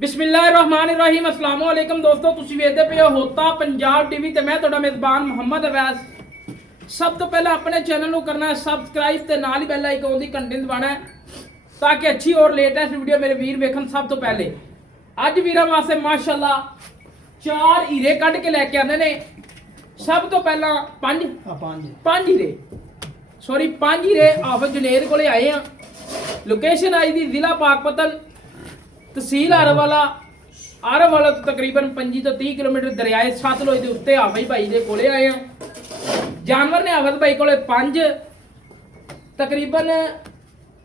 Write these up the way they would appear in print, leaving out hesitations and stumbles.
बिस्मिल्लाहिर्रहमानिर्रहीम अस्सलाम वालेकुम दोस्तों, ਤੁਸੀਂ ਵੇਖਦੇ ਪਏ ਹੋ ਹੋਤਾ ਪੰਜਾਬ ਟੀਵੀ ਤੇ ਮੈਂ ਤੁਹਾਡਾ ਮੇਜ਼ਬਾਨ ਮੁਹੰਮਦ ਅਵੈਸ। ਸਭ ਤੋਂ ਪਹਿਲਾਂ ਆਪਣੇ ਚੈਨਲ ਨੂੰ ਕਰਨਾ ਹੈ ਸਬਸਕ੍ਰਾਈਬ ਤੇ ਨਾਲ ਹੀ ਬੈਲ ਆਈਕਨ ਦੀ ਘੰਟੀ ਦਬਾਉਣਾ ਹੈ ਤਾਂ ਕਿ ਅੱਛੀ ਔਰ ਲੇਟੈਸਟ ਵੀਡੀਓ ਮੇਰੇ ਵੀਰ ਵੇਖਣ ਸਭ ਤੋਂ ਪਹਿਲੇ। ਅੱਜ ਵੀਰਾਂ ਵਾਸਤੇ ਮਾਸ਼ਾਅੱਲਾ ਚਾਰ ਹੀਰੇ ਕੱਢ ਕੇ ਲੈ ਕੇ ਆਉਂਦੇ ਨੇ। ਸਭ ਤੋਂ ਪਹਿਲਾਂ ਪੰਜ ਹੀਰੇ ਆਫਤ ਜਨੇਰ ਕੋਲੇ ਆਏ ਆ। ਲੋਕੇਸ਼ਨ ਆਈ ਦੀ ਜ਼ਿਲ੍ਹਾ ਪਾਕਪਤਨ, तहसील आरवाला तो तकरीबन 25 ਤੋਂ 30 किलोमीटर दरियाए सतलुज ਦੇ ਉੱਤੇ ਆਫਤ ਭਾਈ ਦੇ ਕੋਲੇ ਆਏ ਆ। ਜਾਨਵਰ ਨੇ ਆਫਤ ਭਾਈ ਕੋਲੇ 5 ਤਕਰੀਬਨ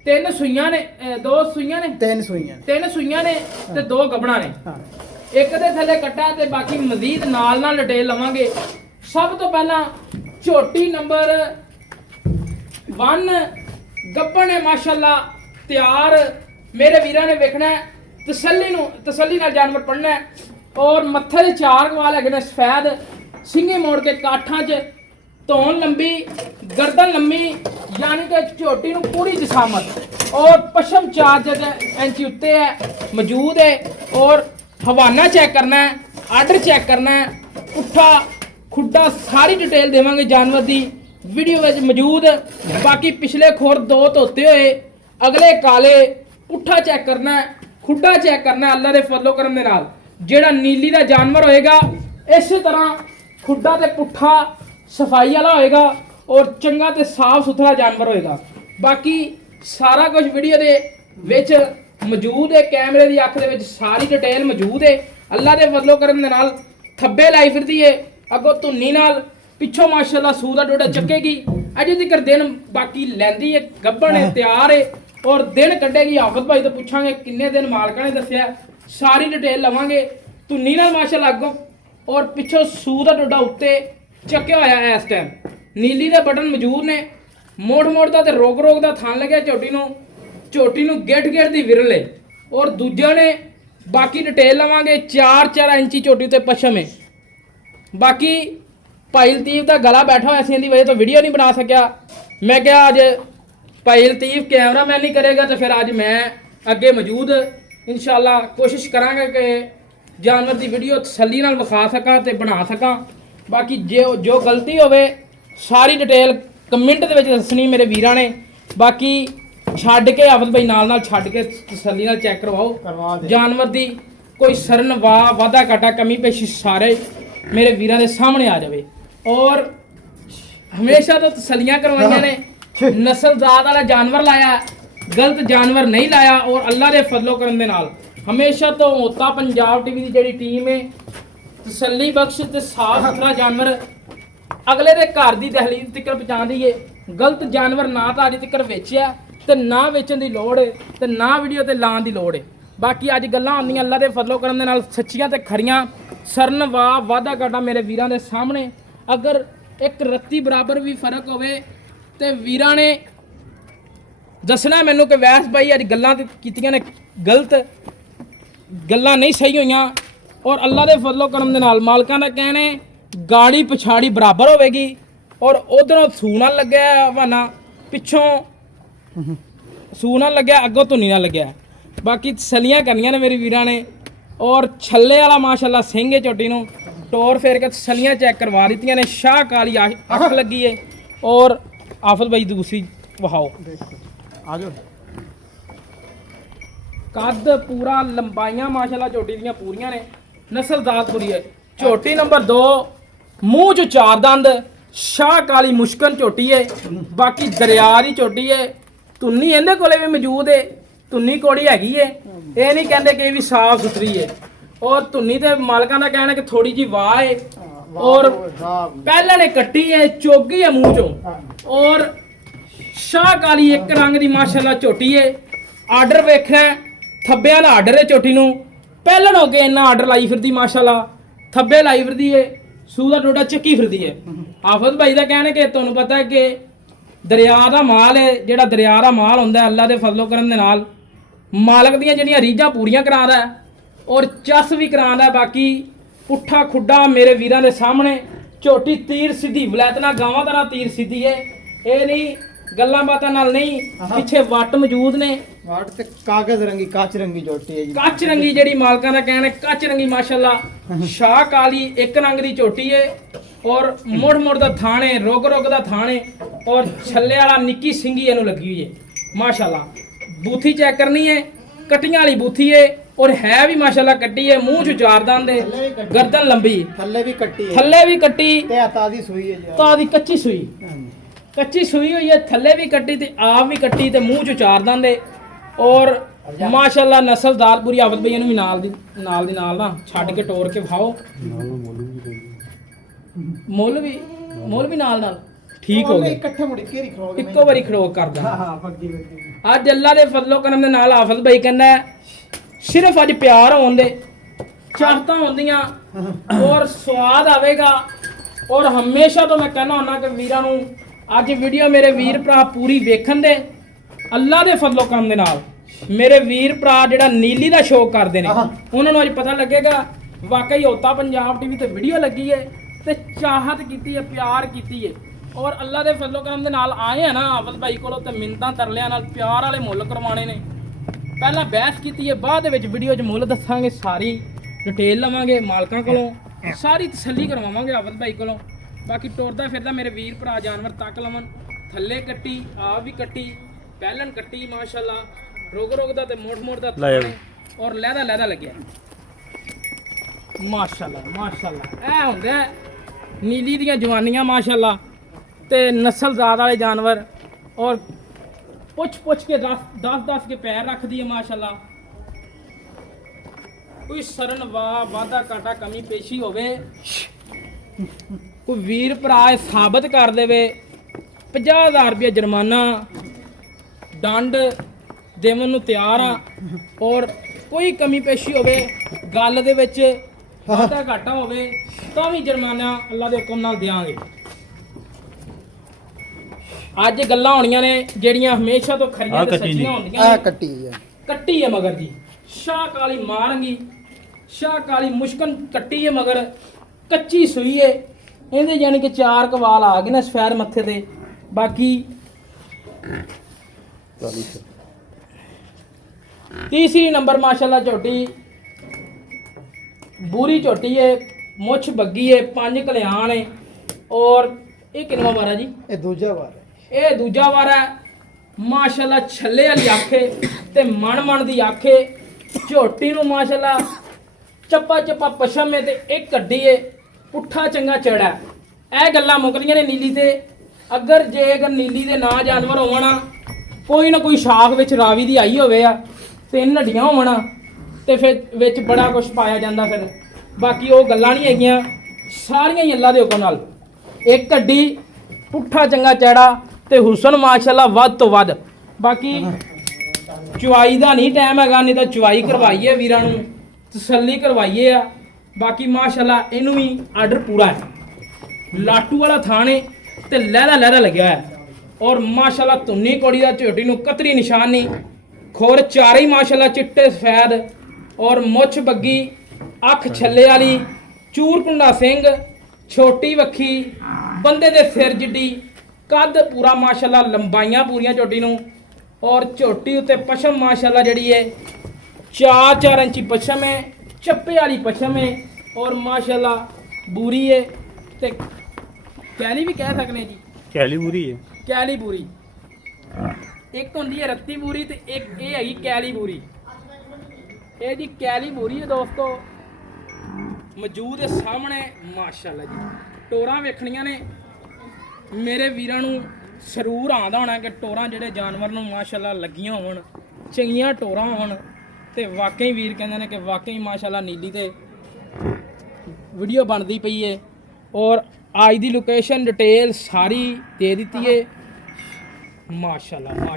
3 ਸੂਈਆਂ ਨੇ, 2 ਸੂਈਆਂ ਨੇ, 3 ਸੂਈਆਂ ਨੇ ਤੇ 2 ਗੱਬਣਾ ਨੇ। ਇੱਕ ਦੇ ਥੱਲੇ ਕੱਟਾ ਤੇ ਬਾਕੀ ਮਜ਼ੀਦ ਨਾਲ ਡਿਟੇਲ ਲਵਾਂਗੇ। ਸਭ ਤੋਂ ਪਹਿਲਾਂ ਝੋਟੀ ਨੰਬਰ 1 ਗੱਬਣ ਹੈ माशाअल्लाह ਤਿਆਰ। मेरे वीर ने वेखना है, तसल्ली नाल जानवर पढ़ना है। और मत्थे दे 4 वाल है सफेद, सिंगे मोड़ के काठा च, धौन लंबी, गर्दन लंबी, यानी कि झोटी नूं पूरी जिसामत। और पशम 4 इंच उत्ते है मौजूद है। और हवाना चेक करना है, आर्डर चेक करना है, पुट्ठा खुड्डा सारी डिटेल देवांगे जानवर की वीडियो में मौजूद। बाकी पिछले खुर 2 धोते हुए, अगले काले, पुट्ठा चेक करना है, खुड्डा चेक करना है। अल्लाह दे फजलो करम दे नाल जेड़ा नीली दा जानवर होएगा इस तरह खुड्डा ते पुट्ठा सफाई वाला होएगा और चंगा ते साफ सुथरा जानवर होएगा। बाकी सारा कुछ वीडियो दे विच मौजूद है, कैमरे दी अख दे विच सारी डिटेल मौजूद है। अल्लाह दे फजलो करम दे नाल थब्बे लाई फिरदी है, अगों धुन्नी नाल, पिछों माशाअल्लाह सूह दा डोडा चक्केगी। अजे तक दिन बाकी लैंदी है, गब्बण है, तैयार है और दिन कटेगी। आफत भाई तो पूछांगे किन्ने दिन मालका ने दसिया, सारी डिटेल लवांगे। धुन्नी नाल माशाअल्लाह अगों और पिछों सूह दा डोडा उत्ते चक्या होया है। इस टाइम नीली दे बटन मौजूद ने, मोड़ दा ते रोक दा थान लग्या झोटी नूं गेट दी विरल है। और दूजा ने बाकी डिटेल लवांगे। 4 इंची झोटी ते पछम है। बाकी भाई लतीफ का गला बैठा होया सी, वजह तो वीडियो नहीं बना सकिया। मैं क्या अज भाई लतीफ कैमरा मैन नहीं करेगा तो फिर अज मैं अगे मौजूद इंशाअल्लाह कोशिश करांगा कि जानवर की वीडियो तसल्ली नाल विखा सकां ते बना सकां। बाकी जो गलती होवे सारी डिटेल कमेंट दे विच दसनी मेरे वीरां ने। बाकी छड्ड के आफत भाई नाल छड्ड के तसल्ली नाल चैक करवाओ जानवर की कोई सरन वाधा घाटा कमी पेशी सारे मेरे वीरां दे सामने आ जाए। और हमेशा तो तसल्लियां करवाइयां ने, नस्लजात वाला जानवर लाया, गलत जानवर नहीं लाया। और अल्लाह के फजलो करम दे नाल हमेशा तो होता पंजाब टीवी की जिहड़ी टीम है तसल्ली बख्श ते साफ सुथरा जानवर अगले दे घर दी दहलीज तक पहुंचाती है। गलत जानवर ना तो अज तक वेचिया ते ना वेचण दी लोड़ है ते ना वीडियो ते लाण दी लोड़ है। बाकी अज गल्लां आंदियां अल्लाह के फजलो करम दे नाल सच्चियां ते खरियां, सरन वाधा घाटा मेरे वीरां दे सामने। अगर एक रत्ती बराबर भी फर्क होवे ते वीरां ने दसना मैनू कि वैस भाई अज गल्लां कीतियां ने गलत, गल्लां नहीं सही होईयां। और अल्लाह के फजलो करम दे नाल मालकां दा कहने गाड़ी पछाड़ी बराबर होवेगी। और उधरों सूना लग्या हवाना, पिछों सूना लग्या, अगों धुनी ना लग्या। बाकी तसल्लियां करनियां ने मेरे वीरां ने। और छल्ले वाला माशाअल्लाह सिंह है, झोटी नूं टोर फेर के तसल्लियां चेक करवा दित्तियां ने। शाह काली अख लगी है। और आफत भाई दूसरी वहाओ आजो कद पूरा लंबाइयां माशाअल्लाह झोटी दियां पूरियां ने, नस्लजात पूरी है। झोटी नंबर 2 मूँह च 4 दंद, शाह काली मुश्कन झोटी है। बाकी दरिया की झोटी है, धुन्नी इहदे कोले भी मौजूद है, धुन्नी कोड़ी हैगी है, ये नहीं कहते कि भी साफ सुथरी है। और धुन्नी ते मालकां दा कहना कि थोड़ी जी वाह है। और पहले ने कट्टी है, चोगी है मूँह चो। और शाह काली एक रंग की माशाअल्लाह झोटी है। आर्डर वेखना थब्बे वाला आर्डर है झोटी नूं, पहले हो के इन्ना आर्डर लाई फिरदी माशाअल्लाह, थब्बे लाई फिरदी है, सूह दा डोडा चक्की फिरदी है। आफत भाई का कहना कि तुहानूं पता है कि दरिया का माल है, जिहड़ा दरिया का माल हुंदा अल्लाह दे फजलो करम दे नाल मालक दियां जिहड़ियां रीझां पूरियां करांदा और चस भी करांदा। बाकी पुट्ठा खुड्डा मेरे वीरां दे सामने, झोटी तीर सीधी वलैतना गावां दा तीर सीधी है। ये नहीं ਗੱਲਾਂ ਬਾਤਾਂ ਨਾਲ ਨਹੀਂ, ਪਿੱਛੇ ਵੱਟ ਮੌਜੂਦ ਨੇ। ਵਾਟ ਤੇ ਕਾਗਜ਼ ਰੰਗੀ ਕੱਚ ਰੰਗੀ ਝੋਟੀ ਹੈ ਜੀ। ਕੱਚ ਰੰਗੀ ਜਿਹੜੀ ਮਾਲਕਾਂ ਦਾ ਕਹਿਣਾ ਕੱਚ ਰੰਗੀ ਮਾਸ਼ਾਅੱਲਾ ਸ਼ਾਹ ਕਾਲੀ ਇੱਕ ਰੰਗ ਦੀ ਝੋਟੀ ਏ ਔਰ ਮੁੜ ਮੁੜ ਦਾ ਥਾਣੇ ਰੁਗ ਰੁਗ ਦਾ ਥਾਣੇ ਔਰ ਛੱਲੇ ਵਾਲਾ ਨਿੱਕੀ ਸਿੰਗੀ ਇਹਨੂੰ ਲੱਗੀ ਹੋਈ ਏ ਮਾਸ਼ਾਅੱਲਾ। ਬੂਥੀ ਚੈੱਕ ਕਰਨੀ ਏ, ਕਟੀਆਂ ਵਾਲੀ ਬੂਥੀ ਏ ਔਰ ਹੈ ਵੀ ਮਾਸ਼ਾਅੱਲਾ ਕੱਟੀ ਏ, ਮੂੰਹ ਚ ਚਾਰ ਦੰਦ ਏ, ਗਰਦਨ ਲੰਬੀ, ਥੱਲੇ ਵੀ ਕੱਟੀ ਹੈ, ਥੱਲੇ ਵੀ ਕੱਟੀ ਤੇ ਤਾਜ਼ੀ ਸੂਈ ਹੈ ਜੀ। ਤਾਜ਼ੀ ਕੱਚੀ ਸੂਈ, ਕੱਚੀ ਸੂਈ ਹੋਈ ਹੈ, ਥੱਲੇ ਵੀ ਕੱਟੀ ਤੇ ਆਪ ਵੀ ਕੱਟੀ ਤੇ ਮੂੰਹ ਚ ਚਾਰ ਦੰਦ ਏ ਔਰ ਮਾਸ਼ਾਅੱਲਾ ਨਸਲਦਾਰ ਪੂਰੀ ਆਵਤ ਬਈ ਇਹਨੂੰ ਵੀ ਨਾਲ ਨਾ ਛੱਡ ਕੇ ਟੋਰ ਕੇ ਵਿਖਾਓ। ਮੁੱਲ ਵੀ ਨਾਲ ਠੀਕ ਹੋ ਗਏ, ਇਕੱਠੇ ਮੁੜ ਕੇ ਖੜੋ ਇੱਕੋ ਵਾਰੀ ਖੜੋਕ ਕਰਦਾ। ਹਾਂ ਪੱਕੀ ਪੱਕੀ। ਅੱਜ ਅੱਲਾ ਦੇ ਫਜ਼ਲੋ ਕਰਮ ਦੇ ਨਾਲ ਹਾਫਿਜ਼ ਭਾਈ ਕਹਿੰਦਾ ਸਿਰਫ ਅੱਜ ਪਿਆਰ ਹੋਣ ਦੇ, ਚਾਹਤਾਂ ਹੁੰਦੀਆਂ ਔਰ ਸਵਾਦ ਆਵੇਗਾ। ਔਰ ਹਮੇਸ਼ਾ ਤੋਂ ਮੈਂ ਕਹਿੰਦਾ ਹੁੰਦਾ ਕਿ ਵੀਰਾਂ ਨੂੰ ਅੱਜ ਵੀਡੀਓ ਮੇਰੇ ਵੀਰ ਭਰਾ ਪੂਰੀ ਵੇਖਣ ਦੇ, ਅੱਲਾ ਦੇ ਫਜ਼ਲੋ ਕਰਮ ਦੇ ਨਾਲ ਮੇਰੇ ਵੀਰ ਭਰਾ ਜਿਹੜਾ ਨੀਲੀ ਦਾ ਸ਼ੌਕ ਕਰਦੇ ਨੇ ਉਹਨਾਂ ਨੂੰ ਅੱਜ ਪਤਾ ਲੱਗੇਗਾ ਵਾਕਈ ਹੋਤਾ ਪੰਜਾਬ ਟੀਵੀ ਤੇ ਵੀਡੀਓ ਲੱਗੀ ਹੈ ਤੇ ਚਾਹਤ ਕੀਤੀ ਹੈ, ਪਿਆਰ ਕੀਤੀ ਹੈ ਔਰ ਅੱਲਾ ਦੇ ਫਜ਼ਲੋ ਕਰਮ ਦੇ ਨਾਲ ਆਏ ਆ ਨਾ ਹਾਫਿਜ਼ ਭਾਈ ਕੋਲੋਂ ਤੇ ਮਿੰਨਤਾਂ ਤਰਲਿਆਂ ਨਾਲ ਪਿਆਰ ਵਾਲੇ ਮੁੱਲ ਕਰਵਾਉਣੇ ਨੇ। ਪਹਿਲਾਂ ਬਹਿਸ ਕੀਤੀ ਹੈ, ਬਾਅਦ ਦੇ ਵਿੱਚ ਵੀਡੀਓ 'ਚ ਮੁੱਲ ਦੱਸਾਂਗੇ, ਸਾਰੀ ਡਿਟੇਲ ਲਵਾਂਗੇ ਮਾਲਕਾਂ ਕੋਲੋਂ, ਸਾਰੀ ਤਸੱਲੀ ਕਰਵਾਵਾਂਗੇ ਹਾਫਿਜ਼ ਭਾਈ ਕੋਲੋਂ। ਬਾਕੀ ਟੁਰਦਾ ਫਿਰਦਾ ਮੇਰੇ ਵੀਰ ਭਰਾ ਜਾਨਵਰ ਤੱਕ ਲਵਣ, ਥੱਲੇ ਕੱਟੀ ਆਪ ਵੀ ਕੱਟੀ, ਪਹਿਲਣ ਕੱਟੀ ਮਾਸ਼ਾਅੱਲਾ, ਰੁਗ ਰੁਗ ਦਾ ਤੇ ਮੋੜ ਦਾ ਔਰ ਲਹਿਦਾ ਲੱਗਿਆ ਮਾਸ਼ਾਅੱਲਾ। ਇਹ ਹੁੰਦਾ ਨੀਲੀ ਦੀਆਂ ਜਵਾਨੀਆਂ ਮਾਸ਼ਾਅੱਲਾ ਤੇ ਨਸਲਜ਼ਾਦ ਵਾਲੇ ਜਾਨਵਰ ਔਰ ਪੁੱਛ ਕੇ 10 ਕੇ ਪੈਰ ਰੱਖਦੀ ਹੈ ਮਾਸ਼ਾਅੱਲਾ। ਕੋਈ ਸਰਨ ਵਾਦਾ ਕਾਟਾ ਕਮੀ ਪੇਸ਼ੀ ਹੋਵੇ, ਕੋਈ ਵੀਰ ਭਰਾ ਇਹ ਸਾਬਤ ਕਰ ਦੇਵੇ 50,000 ਰੁਪਏ ਜੁਰਮਾਨਾ ਡੰਡ ਦੇਵਨ ਨੂੰ ਤਿਆਰ ਆ। ਔਰ ਕੋਈ ਕਮੀ ਪੇਸ਼ੀ ਹੋਵੇ ਗੱਲ ਦੇ ਵਿੱਚ ਵਾਦਾ ਘਾਟਾ ਹੋਵੇ ਤਾਂ ਵੀ ਜੁਰਮਾਨਾ ਅੱਲਾ ਦੇ ਹੁਕਮ ਨਾਲ ਦਿਆਂਗੇ। ਅੱਜ ਗੱਲਾਂ ਹੋਣੀਆਂ ਨੇ ਜਿਹੜੀਆਂ ਹਮੇਸ਼ਾ ਤੋਂ ਖਰੀਆਂ ਤੇ ਸੱਚੀਆਂ ਹੁੰਦੀਆਂ ਆ ਨੇ। ਕੱਟੀ ਹੈ ਮਗਰ ਜੀ ਸ਼ਾਹ ਕਾਲੀ ਮਾਰਾਂਗੀ, ਸ਼ਾਹ ਕਾਲੀ ਮੁਸ਼ਕਨ ਕੱਟੀ ਹੈ ਮਗਰ ਕੱਚੀ ਸੂਈ ਹੈ। ਇਹਦੇ ਯਾਨੀ ਕਿ 4 ਕਵਾਲ ਆ ਗਏ ਨੇ ਸਫੈਦ ਮੱਥੇ ਤੇ। ਬਾਕੀ ਤੀਸਰੀ ਨੰਬਰ ਮਾਸ਼ਾਅੱਲਾ ਝੋਟੀ ਬੂਰੀ ਝੋਟੀ ਹੈ, ਮੁੱਛ ਬੱਗੀ ਹੈ, 5 ਕਲਿਆਣ ਹੈ ਔਰ ਇਹ ਕਿੰਨਾ ਵਾਰ ਹੈ ਜੀ? ਇਹ ਦੂਜਾ ਵਾਰ ਹੈ। ਇਹ ਦੂਜਾ ਵਾਰ ਹੈ ਮਾਸ਼ਾਅੱਲਾ। ਛੱਲੇ ਵਾਲੀ ਆਖੇ ਤੇ ਮਣ ਦੀ ਆਖੇ, ਝੋਟੀ ਨੂੰ ਮਾਸ਼ਾਅੱਲਾ ਚੱਪਾ ਪਸ਼ਮ ਹੈ ਤੇ ਇੱਕ ਕੱਢੀ ਏ, ਪੁੱਠਾ ਚੰਗਾ ਚੜਾ। ਇਹ ਗੱਲਾਂ ਮੁੱਕਦੀਆਂ ਨੇ ਨੀਲੀ ਤੇ। ਅਗਰ ਨੀਲੀ ਦੇ ਨਾ ਜਾਨਵਰ ਹੋਵਣ, ਕੋਈ ਨਾ ਕੋਈ ਸ਼ਾਖ ਵਿੱਚ ਰਾਵੀ ਦੀ ਆਈ ਹੋਵੇ ਆ, 3 ਨੱਡੀਆਂ ਹੋਵਣ ਤੇ ਫਿਰ ਵਿੱਚ ਬੜਾ ਕੁਝ ਪਾਇਆ ਜਾਂਦਾ। ਫਿਰ ਬਾਕੀ ਉਹ ਗੱਲਾਂ ਨਹੀਂ ਹੈਗੀਆਂ, ਸਾਰੀਆਂ ਹੀ ਅੱਲਾ ਦੇ ਹੁਕਮ ਨਾਲ। ਇੱਕ ਕੱਢੀ ਪੁੱਠਾ ਚੰਗਾ ਚੜਾ ਤੇ ਹੁਸਨ ਮਾਸ਼ਾਅੱਲਾ ਵੱਧ ਤੋਂ ਵੱਧ। ਬਾਕੀ ਚੁਆਈ ਦਾ ਨਹੀਂ ਟਾਈਮ ਹੈਗਾ, ਨਹੀਂ ਤਾਂ ਚੁਆਈ ਕਰਵਾਈਏ ਵੀਰਾਂ ਨੂੰ, ਤਸੱਲੀ ਕਰਵਾਈਏ ਆ। ਬਾਕੀ ਮਾਸ਼ਾਅੱਲਾ ਇਹਨੂੰ ਵੀ ਆਰਡਰ ਪੂਰਾ ਹੈ, ਲਾਟੂ ਵਾਲਾ ਥਾਣੇ ਤੇ ਲਹਿਦਾ ਲੱਗਿਆ ਹੈ ਔਰ ਮਾਸ਼ਾਅੱਲਾ ਧੁੰਨੀ ਕੋੜੀ ਦਾ ਝੋਟੀ ਨੂੰ ਕਤਰੀ ਨਿਸ਼ਾਨ ਨਹੀਂ, ਖੋਰ ਚਾਰੇ ਹੀ ਮਾਸ਼ਾਅੱਲਾ ਚਿੱਟੇ ਸਫੈਦ ਔਰ ਮੁੱਛ ਬੱਗੀ, ਅੱਖ ਛੱਲੇ ਵਾਲੀ, ਚੂਰ ਕੁੰਡਾ ਸਿੰਘ, ਛੋਟੀ ਵੱਖੀ, ਬੰਦੇ ਦੇ ਸਿਰ ਜਿੱਡੀ, ਕੱਦ ਪੂਰਾ ਮਾਸ਼ਾਅੱਲਾ, ਲੰਬਾਈਆਂ ਪੂਰੀਆਂ ਝੋਟੀ ਨੂੰ ਔਰ ਝੋਟੀ ਉੱਤੇ ਪਸ਼ਮ ਮਾਸ਼ਾਅੱਲਾ ਜਿਹੜੀ ਹੈ 4 ਇੰਚੀ ਪਸ਼ਮ ਹੈ, ਚੱਪੇ ਵਾਲੀ ਪਸ਼ਮ ਹੈ ਔਰ ਮਾਸ਼ਾਅੱਲਾ ਬੂਰੀ ਹੈ ਤੇ ਕੈਲੀ ਵੀ ਕਹਿ ਸਕਦੇ ਜੀ। ਕੈਲੀ ਬੂਰੀ ਇੱਕ ਹੁੰਦੀ ਹੈ ਰੱਤੀ ਬੂਰੀ ਤੇ ਇੱਕ ਇਹ ਹੈਗੀ ਕੈਲੀ ਬੂਰੀ। ਇਹ ਜੀ ਕੈਲੀ ਬੂਰੀ ਹੈ ਦੋਸਤੋ, ਮੌਜੂਦ ਹੈ ਸਾਹਮਣੇ ਮਾਸ਼ਾਅੱਲਾ ਜੀ। ਟੋਰਾਂ ਵੇਖਣੀਆਂ ਨੇ ਮੇਰੇ ਵੀਰਾਂ ਨੂੰ, ਸਰੂਰ ਆਉਂਦਾ ਹੋਣਾ ਕਿ ਟੋਰਾਂ ਜਿਹੜੇ ਜਾਨਵਰ ਨੂੰ ਮਾਸ਼ਾਅੱਲਾ ਲੱਗੀਆਂ ਹੋਣ, ਚੰਗੀਆਂ ਟੋਰਾਂ ਹੋਣ ਤੇ ਵਾਕਈ ਵੀਰ ਕਹਿੰਦੇ ਨੇ ਕਿ ਵਾਕਈ ਮਾਸ਼ਾਅੱਲਾ ਨੀਲੀ ਤੇ ਵੀਡੀਓ ਬਣਦੀ ਪਈ ਹੈ ਔਰ ਅੱਜ ਦੀ ਲੋਕੇਸ਼ਨ ਡਿਟੇਲ ਸਾਰੀ ਦੇ ਦਿੱਤੀ ਹੈ ਮਾਸ਼ਾਅੱਲਾ।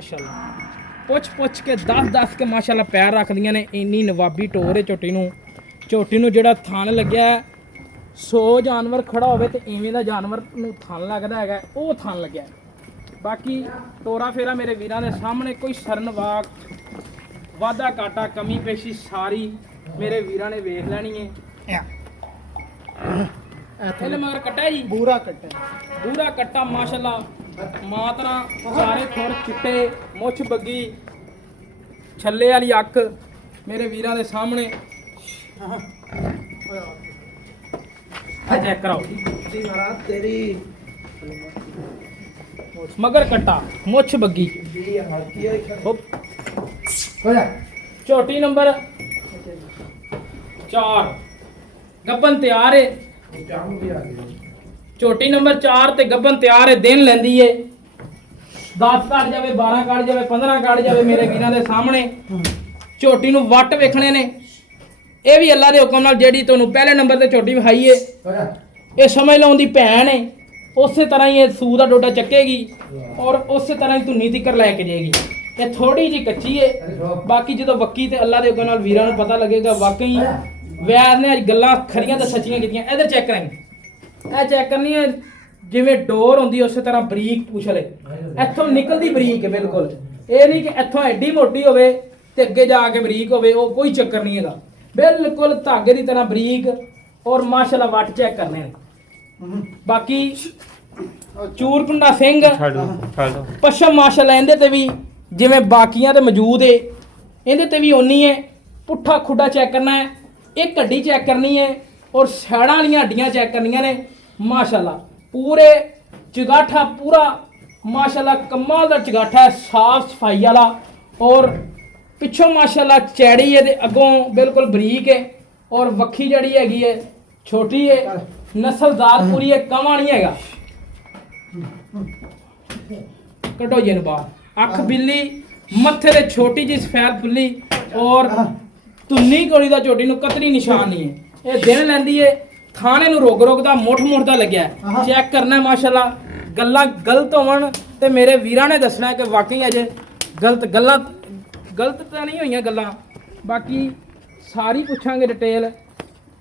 ਪੁੱਛ ਕੇ 10 ਕੇ ਮਾਸ਼ਾਅੱਲਾ ਪੈਰ ਰੱਖਦੀਆਂ ਨੇ। ਇੰਨੀ ਨਵਾਬੀ ਟੋਰ ਹੈ ਝੋਟੀ ਨੂੰ ਜਿਹੜਾ ਥਣ ਲੱਗਿਆ 100 ਜਾਨਵਰ ਖੜਾ ਹੋਵੇ ਤੇ ਇਵੇਂ ਦਾ ਜਾਨਵਰ ਨੂੰ ਥਣ ਲੱਗਦਾ ਹੈਗਾ, ਉਹ ਥਣ ਲੱਗਿਆ। ਬਾਕੀ ਟੋਰਾ ਫੇਰਾ ਮੇਰੇ ਵੀਰਾਂ ਦੇ ਸਾਹਮਣੇ, ਕੋਈ ਸ਼ਰਨਵਾਕ ਵਾਧਾ ਕਾਟਾ ਕਮੀ ਪੇਸ਼ੀ ਸਾਰੀ ਮੇਰੇ ਵੀਰਾਂ ਨੇ ਵੇਖ ਲੈਣੀ ਹੈ। ਇਹਨੇ ਮਗਰ ਕੱਟਿਆ ਜੀ, ਬੂਰਾ ਕੱਟਾ ਮਾਸ਼ਾਅੱਲਾ ਮਾਤਰਾ ਸਾਰੇ ਖੁਰ ਚਿੱਟੇ, ਮੁੱਛ ਬੱਗੀ, ਛੱਲੇ ਵਾਲੀ ਅੱਖ ਮੇਰੇ ਵੀਰਾਂ ਦੇ ਸਾਹਮਣੇ। ਆ ਚੈੱਕ ਕਰਾਓ ਦੀ ਮਹਾਰਾਜ ਤੇਰੀ ਮਗਰ ਕੱਟਾ, ਮੁੱਛ ਬੱਗੀ। ਜੀ ਹਲਕੀ ਹੋਈ ਹੁੱਪ। ਝੋਟੀ ਨੰਬਰ 4 ਗੱਬਨ ਤਿਆਰ ਏ। ਜਾਮ ਵੀ ਆ ਗਈ। ਝੋਟੀ ਨੰਬਰ 4 ਤੇ ਗੱਬਨ ਤਿਆਰ ਏ, ਦਿਨ ਲੈਂਦੀ ਏ। 10 ਕੱਢ ਜਾਵੇ, 12 ਕੱਢ ਜਾਵੇ, 15 ਕੱਢ ਜਾਵੇ ਮੇਰੇ ਵੀਰਾਂ ਦੇ ਸਾਹਮਣੇ। ਝੋਟੀ ਨੂੰ ਵੱਟ ਵੇਖਣੇ ਨੇ। ਇਹ ਵੀ ਅੱਲਾ ਦੇ ਹੁਕਮ ਨਾਲ ਜਿਹੜੀ ਤੁਹਾਨੂੰ ਪਹਿਲੇ ਨੰਬਰ ਤੇ ਝੋਟੀ ਵਿਖਾਈ ਏ, ਇਹ ਸਮਝ ਲਓ ਦੀ ਭੈਣ ਏ। ਉਸੇ ਤਰ੍ਹਾਂ ਹੀ ਇਹ ਸੂ ਦਾ ਡੋਡਾ ਚੱਕੇਗੀ ਔਰ ਉਸੇ ਤਰ੍ਹਾਂ ਹੀ ਧੁੰਨੀ ਤਿੱਕਰ ਲੈ ਕੇ ਜਾਏਗੀ। ਇਹ ਥੋੜੀ ਜੀ ਕੱਚੀ ਏ, ਬਾਕੀ ਜਦੋਂ ਵੱਕੀ ਤੇ ਅੱਲਾ ਦੇ ਹੁਕਮ ਨਾਲ ਵੀਰਾਂ ਨੂੰ ਪਤਾ ਲੱਗੇਗਾ ਵਾਕਈ ਵੈਦ ਨੇ ਅੱਜ ਗੱਲਾਂ ਖਰੀਆਂ ਤੇ ਸੱਚੀਆਂ ਕੀਤੀਆਂ। ਇਧਰ ਚੈੱਕ ਕਰਾਂਗੇ, ਇਹ ਚੈੱਕ ਕਰਨੀ ਹੈ ਜਿਵੇਂ ਡੋਰ ਹੁੰਦੀ ਉਸੇ ਤਰ੍ਹਾਂ ਬਰੀਕ ਪੁਛਲੇ ਇੱਥੋਂ ਨਿਕਲਦੀ ਬਰੀਕ ਹੈ ਬਿਲਕੁਲ। ਇਹ ਨਹੀਂ ਕਿ ਇੱਥੋਂ ਐਡੀ ਮੋਟੀ ਹੋਵੇ ਤੇ ਅੱਗੇ ਜਾ ਕੇ ਬਰੀਕ ਹੋਵੇ, ਉਹ ਕੋਈ ਚੱਕਰ ਨਹੀਂ ਹੈਗਾ। ਬਿਲਕੁਲ ਧਾਗੇ ਦੀ ਤਰ੍ਹਾਂ ਬਰੀਕ ਔਰ ਮਾਸ਼ਾਅੱਲਾ ਵੱਟ ਚੈੱਕ ਕਰਨੇ ਨੇ। ਬਾਕੀ ਚੂਰਕੁੰਡਾ ਸਿੰਘ ਪਸ਼ਮ ਮਾਸ਼ਾਅੱਲਾ ਇਹਦੇ ਤੇ ਵੀ ਜਿਵੇਂ ਬਾਕੀਆਂ ਤੇ ਮੌਜੂਦ ਏ, ਇਹਦੇ ਤੇ ਵੀ ਓਨੀ ਹੈ। ਪੁੱਠਾ ਖੁੱਡਾ ਚੈੱਕ ਕਰਨਾ ਹੈ, ਇੱਕ ਹੱਡੀ ਚੈੱਕ ਕਰਨੀ ਹੈ ਔਰ ਸਾਈਡਾਂ ਵਾਲੀਆਂ ਹੱਡੀਆਂ ਚੈੱਕ ਕਰਨੀਆਂ ਨੇ। ਮਾਸ਼ਾਅੱਲਾ ਪੂਰੇ ਚਗਾਠਾ ਪੂਰਾ ਮਾਸ਼ਾਅੱਲਾ ਕਮਾਲ ਦਾ ਚਗਾਠਾ ਹੈ, ਸਾਫ ਸਫਾਈ ਵਾਲਾ ਔਰ ਪਿੱਛੋਂ ਮਾਸ਼ਾਅੱਲਾ ਚੈੜੀ ਹੈ ਤੇ ਅੱਗੋਂ ਬਿਲਕੁਲ ਬਰੀਕ ਹੈ ਔਰ ਵੱਖੀ ਜਿਹੜੀ ਹੈਗੀ ਹੈ ਛੋਟੀ ਹੈ। ਨਸਲਦਾਰ ਪੂਰੀ ਹੈ, ਕਵਾਂ ਨਹੀਂ ਹੈਗਾ। ਕੱਢੋ ਜੀ ਇਹਨੂੰ ਬਾਹਰ। ਅੱਖ ਬਿੱਲੀ, ਮੱਥੇ ਤੇ ਛੋਟੀ ਜਿਹੀ ਸਫੈਦ ਫੁੱਲੀ ਔਰ ਧੁੰਨੀ ਕੋਲੀ ਦਾ ਝੋਟੀ ਨੂੰ ਕਤਰੀ ਨਿਸ਼ਾਨ ਨਹੀਂ ਹੈ। ਇਹ ਦਿਨ ਲੈਂਦੀ ਏ, ਥਾਣੇ ਨੂੰ ਰੋਗ ਦਾ ਮੁੱਠ ਦਾ ਲੱਗਿਆ। ਚੈੱਕ ਕਰਨਾ ਮਾਸ਼ਾਅੱਲਾ। ਗੱਲਾਂ ਗਲਤ ਹੋਵਣ ਤੇ ਮੇਰੇ ਵੀਰਾਂ ਨੇ ਦੱਸਣਾ ਕਿ ਵਾਕਈ ਅਜੇ ਗਲਤ ਤਾਂ ਨਹੀਂ ਹੋਈਆਂ ਗੱਲਾਂ। ਬਾਕੀ ਸਾਰੀ ਪੁੱਛਾਂਗੇ ਡਿਟੇਲ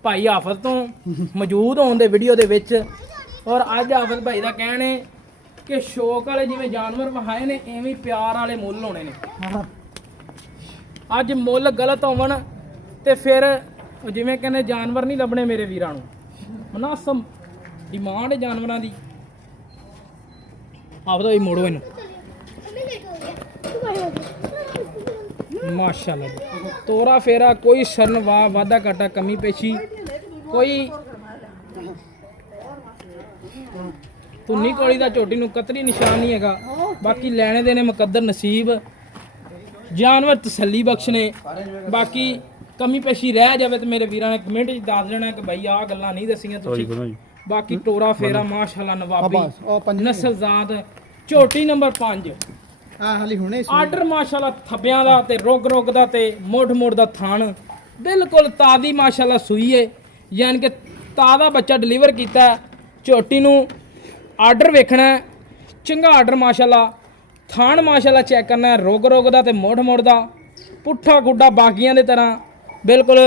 ਭਾਈ ਹਾਫਿਜ਼ ਤੋਂ ਮੌਜੂਦ ਹੋਣ ਦੇ ਵੀਡੀਓ ਦੇ ਵਿੱਚ। ਔਰ ਅੱਜ ਹਾਫਿਜ਼ ਭਾਈ ਦਾ ਕਹਿਣਾ ਹੈ ਕਿ ਸ਼ੌਕ ਵਾਲੇ ਜਿਵੇਂ ਜਾਨਵਰ ਵਹਾਏ ਨੇ ਐਵੇਂ ਪਿਆਰ ਵਾਲੇ ਮੁੱਲ ਹੋਣੇ ਨੇ। ਅੱਜ ਮੁੱਲ ਗਲਤ ਹੋਵਣ ਤੇ ਫਿਰ ਜਿਵੇਂ ਕਹਿੰਦੇ ਜਾਨਵਰ ਨਹੀਂ ਲੱਭਣੇ ਮੇਰੇ ਵੀਰਾਂ ਨੂੰ। ਮੁਨਾਸਬ ਡਿਮਾਂਡ ਹੈ ਜਾਨਵਰਾਂ ਦੀ। ਆਪਦਾ ਵੀ ਮੋੜੋ ਇਹਨੂੰ। ਮਾਸ਼ਾਅੱਲਾ ਤੋਰਾ ਫੇਰਾ ਕੋਈ ਸ਼ਰਨ ਵਾਧਾ ਘਾਟਾ ਕਮੀ ਪੇਸ਼ੀ ਕੋਈ ਧੁੰਨੀ ਕੋਲੀ ਦਾ ਝੋਟੀ ਨੂੰ ਕਤਰੀ ਨਿਸ਼ਾਨ ਨਹੀਂ ਹੈਗਾ। ਬਾਕੀ ਲੈਣੇ ਦੇ ਨੇ ਮੁਕੱਦਰ ਨਸੀਬ, ਜਾਨਵਰ ਤਸੱਲੀ ਬਖਸ਼ ਨੇ। ਬਾਕੀ ਕਮੀ ਪੇਸ਼ੀ ਰਹਿ ਜਾਵੇ ਤੇ ਮੇਰੇ ਵੀਰਾਂ ਨੇ ਕਮੈਂਟ 'ਚ ਦੱਸ ਦੇਣਾ ਕਿ ਭਾਈ ਆਹ ਗੱਲਾਂ ਨਹੀਂ ਦੱਸੀਆਂ ਤੁਸੀਂ। ਬਾਕੀ ਟੋਰਾ ਫੇਰਾ ਮਾਸ਼ਾਅੱਲਾ ਨਵਾਬੀ ਨਸਲਜ਼ਾਦ ਝੋਟੀ ਨੰਬਰ 5 ਹਾਲੀ ਹੁਣੇ ਆਰਡਰ ਮਾਸ਼ਾਅੱਲਾ ਥੱਬਿਆਂ ਦਾ ਤੇ ਰੋਗ ਦਾ ਤੇ ਮੋੜ ਦਾ ਥਾਣ ਬਿਲਕੁਲ ਤਾਜ਼ੀ ਮਾਸ਼ਾਅੱਲਾ ਸੂਈ ਏ, ਯਾਨੀ ਕਿ ਤਾਜ਼ਾ ਬੱਚਾ ਡਿਲੀਵਰ ਕੀਤਾ। ਝੋਟੀ ਨੂੰ ਆਰਡਰ ਵੇਖਣਾ ਚੰਗਾ, ਆਰਡਰ ਮਾਸ਼ਾਅੱਲਾ। ਥਾਣ ਮਾਸ਼ਾਅੱਲਾ ਚੈੱਕ ਕਰਨਾ, ਰੋਗ ਦਾ ਤੇ ਮੋੜ ਦਾ ਪੁੱਠਾ ਗੁੱਡਾ ਬਾਕੀਆਂ ਦੇ ਤਰ੍ਹਾਂ ਬਿਲਕੁਲ।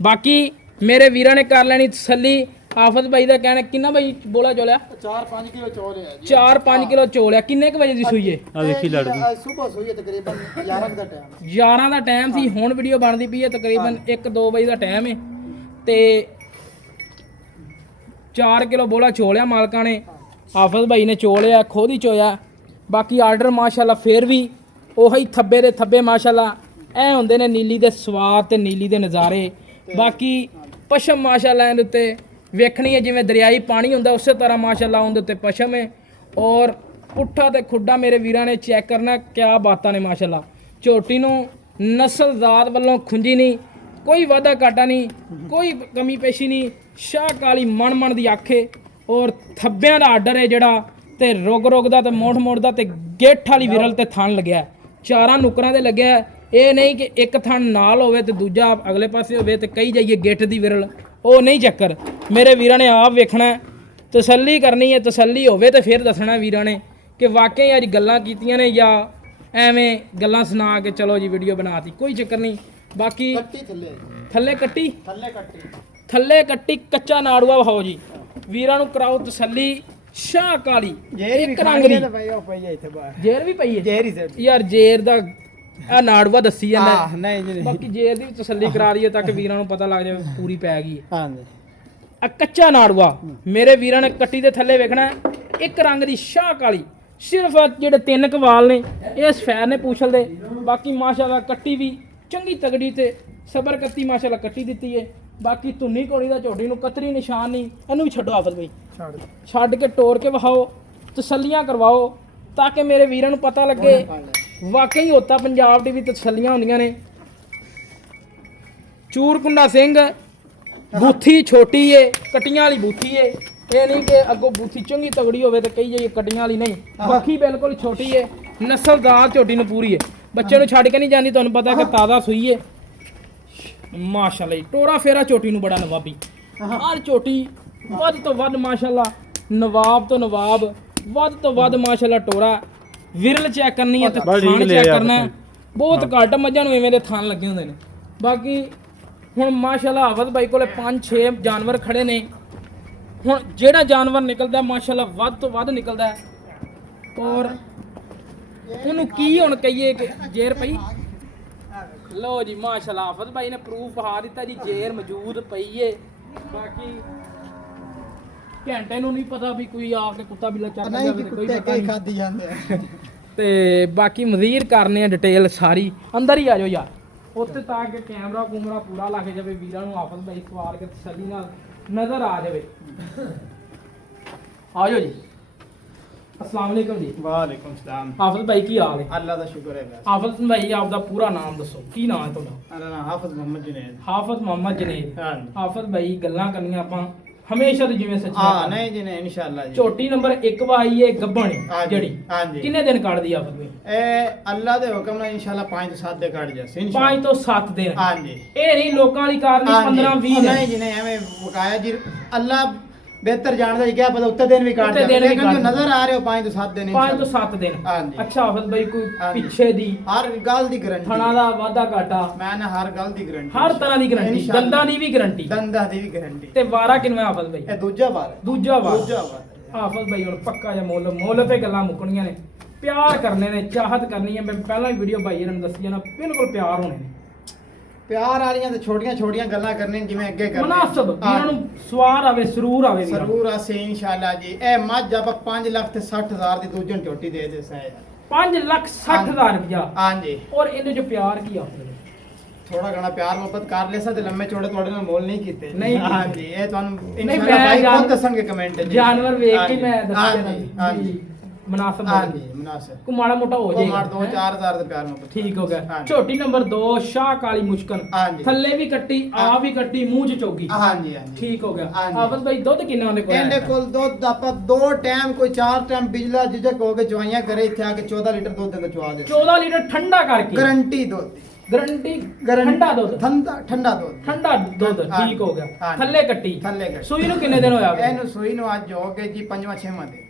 ਬਾਕੀ ਮੇਰੇ ਵੀਰਾਂ ਨੇ ਕਰ ਲੈਣੀ ਤਸੱਲੀ। ਹਾਫਿਜ਼ ਭਾਈ ਦਾ ਕਹਿਣਾ ਕਿੰਨਾ ਭਾਈ ਬੋਲਾ ਚੋਲਿਆ 4-5 ਕਿਲੋ ਚੋਲ ਹੈ ਜੀ। 4-5 ਕਿਲੋ ਚੋਲਿਆ। ਕਿੰਨੇ ਕੁ ਵਜੇ ਦੀ ਸੂਈ ਏ? ਆ ਵੇਖੀ ਲੜਦੀ ਸਵੇਰ ਸੂਈ ਹੈ ਤਕਰੀਬਨ 11 ਦਾ ਟਾਈਮ। 11 ਦਾ ਟਾਈਮ ਸੀ, ਹੁਣ ਵੀਡੀਓ ਬਣਦੀ ਪਈ ਹੈ ਤਕਰੀਬਨ 1-2 ਵਜੇ ਦਾ ਟਾਈਮ ਹੈ ਤੇ 4 ਕਿਲੋ ਬੋਲਾ ਚੋਲਿਆ ਮਾਲਕਾਂ ਨੇ। ਹਾਫਿਜ਼ ਭਾਈ ਨੇ ਚੋਲਿਆ, ਖੁਦ ਹੀ ਚੋਇਆ। ਬਾਕੀ ਆਰਡਰ ਮਾਸ਼ਾਅੱਲਾ ਫੇਰ ਵੀ ਉਹੀ ਥੱਬੇ ਦੇ ਥੱਬੇ ਮਾਸ਼ਾਅੱਲਾ ਐ ਹੁੰਦੇ ਨੇ, ਨੀਲੀ ਦੇ ਸਵਾਦ ਤੇ ਨੀਲੀ ਦੇ ਨਜ਼ਾਰੇ। ਬਾਕੀ ਪਸ਼ਮ ਮਾਸ਼ਾਅੱਲਾ ਇਹਦੇ ਉੱਤੇ ਵੇਖਣੀ ਹੈ ਜਿਵੇਂ ਦਰਿਆਈ ਪਾਣੀ ਹੁੰਦਾ ਉਸੇ ਤਰ੍ਹਾਂ ਮਾਸ਼ਾਅੱਲਾ ਉਹਦੇ ਉੱਤੇ ਪਸ਼ਮ ਹੈ। ਔਰ ਪੁੱਠਾ ਤੇ ਖੁੱਡਾ ਮੇਰੇ ਵੀਰਾਂ ਨੇ ਚੈੱਕ ਕਰਨਾ, ਕਿਆ ਬਾਤਾਂ ਨੇ ਮਾਸ਼ਾਅੱਲਾ। ਝੋਟੀ ਨੂੰ ਨਸਲਜ਼ਾਤ ਵੱਲੋਂ ਖੁੰਜੀ ਨਹੀਂ, ਕੋਈ ਵਾਧਾ ਘਾਟਾ ਨਹੀਂ, ਕੋਈ ਕਮੀ ਪੇਸ਼ੀ ਨਹੀਂ। ਸ਼ਾਹ ਕਾਲੀ ਮਣ ਦੀ ਆਖੇ ਔਰ ਥੱਬਿਆਂ ਦਾ ਆਰਡਰ ਹੈ ਜਿਹੜਾ ਤੇ ਰੋਗ ਦਾ ਤੇ ਮੋੜ ਦਾ ਤੇ ਗੇਠ ਵਾਲੀ ਵਿਰਲ ਤੇ ਥਣ ਲੱਗਿਆ। ਚਾਰਾਂ ਨੁਕਰਾਂ ਦੇ ਲੱਗਿਆ। ਇਹ ਨਹੀਂ ਕਿ ਇੱਕ ਥਣ ਨਾਲ ਹੋਵੇ ਤੇ ਦੂਜਾ ਅਗਲੇ ਪਾਸੇ ਹੋਵੇ ਤੇ ਕਹੀ ਜਾਈਏ ਗਿੱਠ ਦੀ ਵਿਰਲ, ਉਹ ਨਹੀਂ ਚੱਕਰ। ਮੇਰੇ ਵੀਰਾਂ ਨੇ ਆਪ ਵੇਖਣਾ, ਤਸੱਲੀ ਕਰਨੀ ਹੈ। ਤਸੱਲੀ ਹੋਵੇ ਤੇ ਫਿਰ ਦੱਸਣਾ ਵੀਰਾਂ ਨੇ ਕਿ ਵਾਕਈ ਅੱਜ ਗੱਲਾਂ ਕੀਤੀਆਂ ਨੇ ਜਾਂ ਐਵੇਂ ਗੱਲਾਂ ਸੁਣਾ ਕੇ ਚਲੋ ਜੀ ਵੀਡੀਓ ਬਣਾਤੀ, ਕੋਈ ਚੱਕਰ ਨਹੀਂ। ਬਾਕੀ ਥੱਲੇ ਕੱਟੀ ਕੱਚਾ ਨਾੜੂਆ ਵਹਾਓ ਜੀ ਵੀਰਾਂ ਨੂੰ, ਕਰਾਓ ਤਸੱਲੀ। ਸ਼ਾਹ ਕਾਲੀ ਇੱਕ ਰੰਗ ਦੀ ਜੇਰ ਵੀ ਪਈ ਹੈ ਯਾਰ। ਜੇਰ ਦਾ ਆ ਨਾੜੂਆ ਦੱਸੀ ਜਾਂਦਾ, ਬਾਕੀ ਜੇਰ ਦੀ ਵੀ ਤਸੱਲੀ ਕਰਾ ਲਈਏ ਤਾਂ ਕਿ ਵੀਰਾਂ ਨੂੰ ਪਤਾ ਲੱਗ ਜਾਵੇ ਪੂਰੀ ਪੈ ਗਈ ਹੈ। ਆ ਕੱਚਾ ਨਾੜੂਆ ਮੇਰੇ ਵੀਰਾਂ ਨੇ ਕੱਟੀ ਦੇ ਥੱਲੇ ਵੇਖਣਾ, ਇੱਕ ਰੰਗ ਦੀ ਸ਼ਾਹ ਕਾਲੀ, ਸਿਰਫ ਜਿਹੜੇ 3 ਕਵਾਲ ਨੇ ਇਹ ਸਫੈਰ ਨੇ ਪੂਛਲ ਦੇ। ਬਾਕੀ ਮਾਸ਼ਾਅੱਲਾ ਕੱਟੀ ਵੀ ਚੰਗੀ ਤਗੜੀ ਤੇ ਸਬਰ ਕੱਤੀ ਮਾਸ਼ਾਅੱਲਾ ਕੱਟੀ ਦਿੱਤੀ ਏ। ਬਾਕੀ ਧੁੰਨੀ ਘੋੜੀ ਦਾ ਝੋਟੀ ਨੂੰ ਕਤਰੀ ਨਿਸ਼ਾਨ ਨਹੀਂ। ਇਹਨੂੰ ਵੀ ਛੱਡੋ ਆਫਤ ਬਈ, ਛੱਡ ਕੇ ਟੋਰ ਕੇ ਵਹਾਓ, ਤਸੱਲੀਆਂ ਕਰਵਾਓ ਤਾਂ ਕਿ ਮੇਰੇ ਵੀਰਾਂ ਨੂੰ ਪਤਾ ਲੱਗੇ ਵਾਕਈ ਹੋਤਾ ਪੰਜਾਬ ਦੀ ਵੀ ਤਸੱਲੀਆਂ ਹੁੰਦੀਆਂ ਨੇ। ਚੂਰਕੁੰਡਾ ਸਿੰਘ ਬੂਥੀ ਛੋਟੀ ਏ, ਕਟੀਆਂ ਵਾਲੀ ਬੂਥੀ ਏ। ਇਹ ਨਹੀਂ ਕਿ ਅੱਗੋਂ ਬੂਥੀ ਚੰਗੀ ਤਗੜੀ ਹੋਵੇ ਤੇ ਕਹੀ ਜਾਈਏ ਕਟੀਆਂ ਵਾਲੀ ਨਹੀਂ। ਬਾਕੀ ਬਿਲਕੁਲ ਛੋਟੀ ਏ, ਨਸਲਦਾਰ ਝੋਟੀ ਨੂੰ ਪੂਰੀ ਏ। ਬੱਚੇ ਨੂੰ ਛੱਡ ਕੇ ਨਹੀਂ ਜਾਂਦੀ, ਤੁਹਾਨੂੰ ਪਤਾ ਕਿ ਤਾਜ਼ਾ ਸੂਈ ਏ ਮਾਸ਼ਾਅੱਲਾ ਜੀ। ਟੋਰਾ ਫੇਰਾ ਝੋਟੀ ਨੂੰ ਬੜਾ ਨਵਾਬੀ, ਹਰ ਝੋਟੀ ਵੱਧ ਤੋਂ ਵੱਧ ਮਾਸ਼ਾਅੱਲਾ ਨਵਾਬ ਤੋਂ ਨਵਾਬ, ਵੱਧ ਤੋਂ ਵੱਧ ਮਾਸ਼ਾਅੱਲਾ ਟੋਰਾ। ਵਿਰਲ ਚੈੱਕ ਕਰਨੀ ਹੈ ਤੇ ਥਣ ਚੈੱਕ ਕਰਨਾ ਹੈ। ਬਹੁਤ ਘੱਟ ਮੱਝਾਂ ਨੂੰ ਐਵੇਂ ਦੇ ਥਣ ਲੱਗੇ ਹੁੰਦੇ ਨੇ। ਬਾਕੀ ਹੁਣ ਮਾਸ਼ਾਅੱਲਾ ਆਵਦ ਬਾਈ ਕੋਲੇ 5-6 ਜਾਨਵਰ ਖੜੇ ਨੇ। ਹੁਣ ਜਿਹੜਾ ਜਾਨਵਰ ਨਿਕਲਦਾ ਮਾਸ਼ਾਅੱਲਾ ਵੱਧ ਤੋਂ ਵੱਧ ਨਿਕਲਦਾ ਹੈ। ਔਰ ਉਹਨੂੰ ਕੀ ਹੁਣ ਕਹੀਏ ਕਿ ਜੇਰ ਪਈ। ਲਓ ਜੀ ਮਾਸ਼ਾਅੱਲਾ ਆਫਤ ਭਾਈ ਨੇ ਪ੍ਰੂਫ ਪਾ ਦਿੱਤਾ ਜੀ, ਜੇਰ ਮੌਜੂਦ ਪਈ ਏ। ਬਾਕੀ ਘੰਟੇ ਨੂੰ ਨਹੀਂ ਪਤਾ ਵੀ ਕੋਈ ਆ ਕੇ ਕੁੱਤਾ ਬਿੱਲਾ ਚੱਕ ਨਹੀਂ ਜਾਵੇ, ਕਿ ਕੋਈ ਕੁੱਤੇ ਪਤਾ ਕਈ ਨਹੀਂ। ਖਾਦੀ ਜਾਂਦੇ ਆ। ਤੇ ਬਾਕੀ ਮਜ਼ੀਰ ਕਰਨੇ ਆ ਡਿਟੇਲ ਸਾਰੀ। ਅੰਦਰ ਹੀ ਆ ਜਾਓ ਯਾਰ, ਉੱਥੇ ਤਾਂ ਕਿ ਕੈਮਰਾ ਕੂਮਰਾ ਪੂਰਾ ਲੱਗ ਜਾਵੇ, ਵੀਰਾਂ ਨੂੰ ਆਫਤ ਭਾਈ ਸਵਾਰ ਕੇ ਤਸੱਲੀ ਨਾਲ ਨਜ਼ਰ ਆ ਜਾਵੇ। ਆ ਜਾਓ ਜੀ। अस्सलाम वालेकुम जी। ਵਾਲੇਕੁਮ ਸਲਾਮ। ਆਫਤ ਭਾਈ ਕੀ ਹਾਲ ਹੈ? ਅੱਲਾ ਦਾ ਸ਼ੁਕਰ ਹੈ। ਆਫਤ ਭਾਈ ਆਪਦਾ ਪੂਰਾ ਨਾਮ ਦੱਸੋ, ਕੀ ਨਾਮ ਹੈ ਤੁਹਾਡਾ? ਮੇਰਾ ਨਾਮ ਹਾਫਿਜ਼ ਮੁਹੰਮਦ ਜੁਨੈਦ। ਹਾਫਤ ਮੁਹੰਮਦ ਜਨੇਦ। ਹਾਂਜੀ। ਆਫਤ ਭਾਈ ਗੱਲਾਂ ਕਰਨੀਆਂ ਆਪਾਂ ਹਮੇਸ਼ਾ ਦੀ ਜਿਵੇਂ ਸੱਚੀ ਹਾਂ ਨਹੀਂ ਜੀ ਨਹੀਂ ਇਨਸ਼ਾਅੱਲਾ ਜੀ। ਝੋਟੀ ਨੰਬਰ 1 ਵਾਈ ਹੈ ਗੱਬਣ ਹਾਂਜੀ, ਜਿਹੜੀ ਹਾਂਜੀ। ਕਿੰਨੇ ਦਿਨ ਕੱਢਦੀ ਆਫਤ ਭਾਈ? ਇਹ ਅੱਲਾ ਦੇ ਹੁਕਮ ਨਾਲ ਇਨਸ਼ਾਅੱਲਾ 5 ਤੋਂ 7 ਦੇ ਕੱਢ ਜਾਸੇ ਇਨਸ਼ਾਅੱਲਾ। 5 ਤੋਂ 7 ਦਿਨ। ਹਾਂਜੀ। ਇਹ ਨਹੀਂ ਲੋਕਾਂ ਵਾਲੀ ਕਾਰ ਨਹੀਂ 15-20 ਦਿਨ। ਨਹੀਂ ਜੀ ਨਹੀਂ ਐਵੇਂ ਵਕਾਇਆ ਜੀ। ਅੱਲਾ ਬਿਹਤਰ ਜਾਣਦਾ ਜੀ, ਕਿਆ ਪਤਾ ਉੱਤੇ ਦਿਨ ਵੀ ਕੱਢ ਉੱਤੇ ਜਾਵੇ, ਦਿਨ ਵੀ ਲੇਕਿਨ ਜੋ ਕੱਢ ਨਜ਼ਰ ਆ ਰਹੇ ਹੋ 5 ਤੋਂ 7 ਦਿਨ 5 ਤੋਂ 7 ਦਿਨ। ਹਾਂਜੀ। ਅੱਛਾ ਆਫਤ ਭਾਈ ਕੋਈ ਹਾਂਜੀ। ਪਿੱਛੇ ਦੀ ਹਰ ਗੱਲ ਦੀ ਗਾਰੰਟੀ, ਥਣਾ ਦਾ ਵਾਧਾ ਘਾਟਾ, ਮੈਂ ਨਾ ਹਰ ਗੱਲ ਦੀ ਗਾਰੰਟੀ, ਹਰ ਤਰ੍ਹਾਂ ਦੀ ਗਾਰੰਟੀ, ਇਨਸ਼ਾਅੱਲਾ। ਦੰਦਾਂ ਦੀ ਵੀ ਗਾਰੰਟੀ ਦੰਦਾਂ ਦੀ ਵੀ ਗਾਰੰਟੀ। ਤੇ ਵਾਰਾ ਕਿੰਨਾ ਆਫਤ ਭਾਈ? ਇਹ ਦੂਜਾ ਵਾਰ ਹੈ। ਦੂਜਾ ਵਾਰ। ਦੂਜਾ ਵਾਰ ਹੈ। ਆਫਤ ਭਾਈ ਹੁਣ ਪੱਕਾ ਜਿਹਾ ਮੁੱਲ ਤੇ ਗੱਲਾਂ ਮੁੱਕਣੀਆਂ ਨੇ। ਪਿਆਰ ਕਰਨੇ ਨੇ, ਚਾਹਤ ਕਰਨੀ ਹੈ। ਮੈਂ ਪਹਿਲਾਂ ਵੀ ਵੀਡੀਓ ਭਾਈ ਇਹਨਾਂ ਨੂੰ ਦੱਸੀ ਜਾਣਾ, ਬਿਲਕੁਲ ਪਿਆਰ ਹੋਣੇ ਨੇ। ਪਿਆਰ ਵਾਲੀਆਂ ਤੇ ਛੋਟੀਆਂ ਛੋਟੀਆਂ ਗੱਲਾਂ ਕਰਨੀਆਂ ਜਿਵੇਂ ਅੱਗੇ ਕਰਨੀਆਂ। ਮੁਨਾਸਬ ਇਹਨਾਂ ਨੂੰ ਸਵਾਰ ਆਵੇ, ਸਰੂਰ ਆਵੇ ਵੀਰਾਂ ਨੂੰ। ਜ਼ਰੂਰ ਆਸੇ ਇਨਸ਼ਾਅੱਲਾ ਜੀ। ਇਹ ਮੱਝ ਆਪਾਂ 5,60,000 ਦੀ ਦੂਜਣ ਝੋਟੀ ਦੇ ਦੇ ਸਾਂ। 5,60,000 ਰੁਪਇਆ। ਹਾਂਜੀ। ਔਰ ਇਹਦੇ ਚ ਪਿਆਰ ਕੀ ਆਫਤ? ਥੋੜਾ ਘਣਾ ਪਿਆਰ ਮੁਹੱਬਤ ਕਰ ਲੈ ਸਕਦੇ, ਲੰਮੇ ਚੌੜੇ ਤੁਹਾਡੇ ਨਾਲ ਮੋਲ ਨਹੀਂ ਕੀਤੇ। ਨਹੀਂ ਕੀਤੇ। ਹਾਂਜੀ ਇਹ ਤੁਹਾਨੂੰ ਨਹੀਂ, ਇਨਸ਼ਾਅੱਲਾ ਮੈਂ ਭਾਈ ਜਾਨ- ਖੁਦ ਦੱਸਾਂਗੇ ਕਮੈਂਟ ਚ। ਜਾਨਵਰ ਵੇਖ ਕੇ ਹਾਂਜੀ, ਮੈਂ ਦੱਸਿਆ ਹਾਂਜੀ, ਹਾਂਜੀ। ਮੁਨਾਸਬ ਹਾਂਜੀ ਮੁਨਾਸਿਬ। ਕੋ ਮਾੜਾ ਮੋਟਾ ਹੋ ਉਹ ਜਾਏਗਾ। ਮਾਰ 2-4,000 ਦਾ ਪਿਆਰ ਮੁਹੱਬਤ। ਠੀਕ ਹੋ ਗਿਆ। ਹਾਂਜੀ। ਝੋਟੀ ਨੰਬਰ 2 ਸ਼ਾਹ ਕਾਲੀ ਮੁਸ਼ਕਨ, ਹਾਂਜੀ। ਥੱਲੇ ਵੀ ਕੱਟੀ, ਆ ਵੀ ਕੱਟੀ, ਮੂੰਹ ਚ ਚੋਗੀ। ਹਾਂਜੀ ਹਾਂਜੀ। ਠੀਕ ਹੋ ਗਿਆ। ਹਾਂਜੀ। ਆਫਤ ਭਾਈ ਦੁੱਧ ਕਿੰਨਾ ਉਹਦੇ ਕੋਲ? ਇਹਦੇ ਕੋਲ ਦੁੱਧ ਆਪਾਂ 2 ਟਾਈਮ ਕੋਈ 4 ਟਾਈਮ ਬਿਜਲਾ ਜਿਜਕ ਹੋ ਕੇ ਚਵਾਈਆਂ ਕਰੇ, ਇੱਥੇ ਆ ਕੇ 14 ਲੀਟਰ ਦੁੱਧ ਦਿੰਦਾ ਚਵਾ ਦੇ। 14 ਲੀਟਰ ਠੰਡਾ ਕਰਕੇ। ਗਾਰੰਟੀ ਦੁੱਧ ਦੀ। ਗਾਰੰਟੀ ਠੰਡਾ ਦੁੱਧ। ਠੰਡਾ ਦੁੱਧ। ਠੰਡਾ ਦੁੱਧ। ਹਾਂਜੀ। ਠੀਕ ਹੋ ਗਿਆ। ਹਾਂਜੀ। ਥੱਲੇ ਕੱਟੀ। ਥੱਲੇ ਕੱਟੀ। ਸੂਈ ਨੂੰ ਕਿੰਨੇ ਦਿਨ ਹੋਇਆ? ਇਹਨੂੰ ਸੂਈ ਨੂੰ ਅੱਜ ਹੋ ਗਏ ਜੀ 5ਵਾਂ-6ਵਾਂ ਦੇ।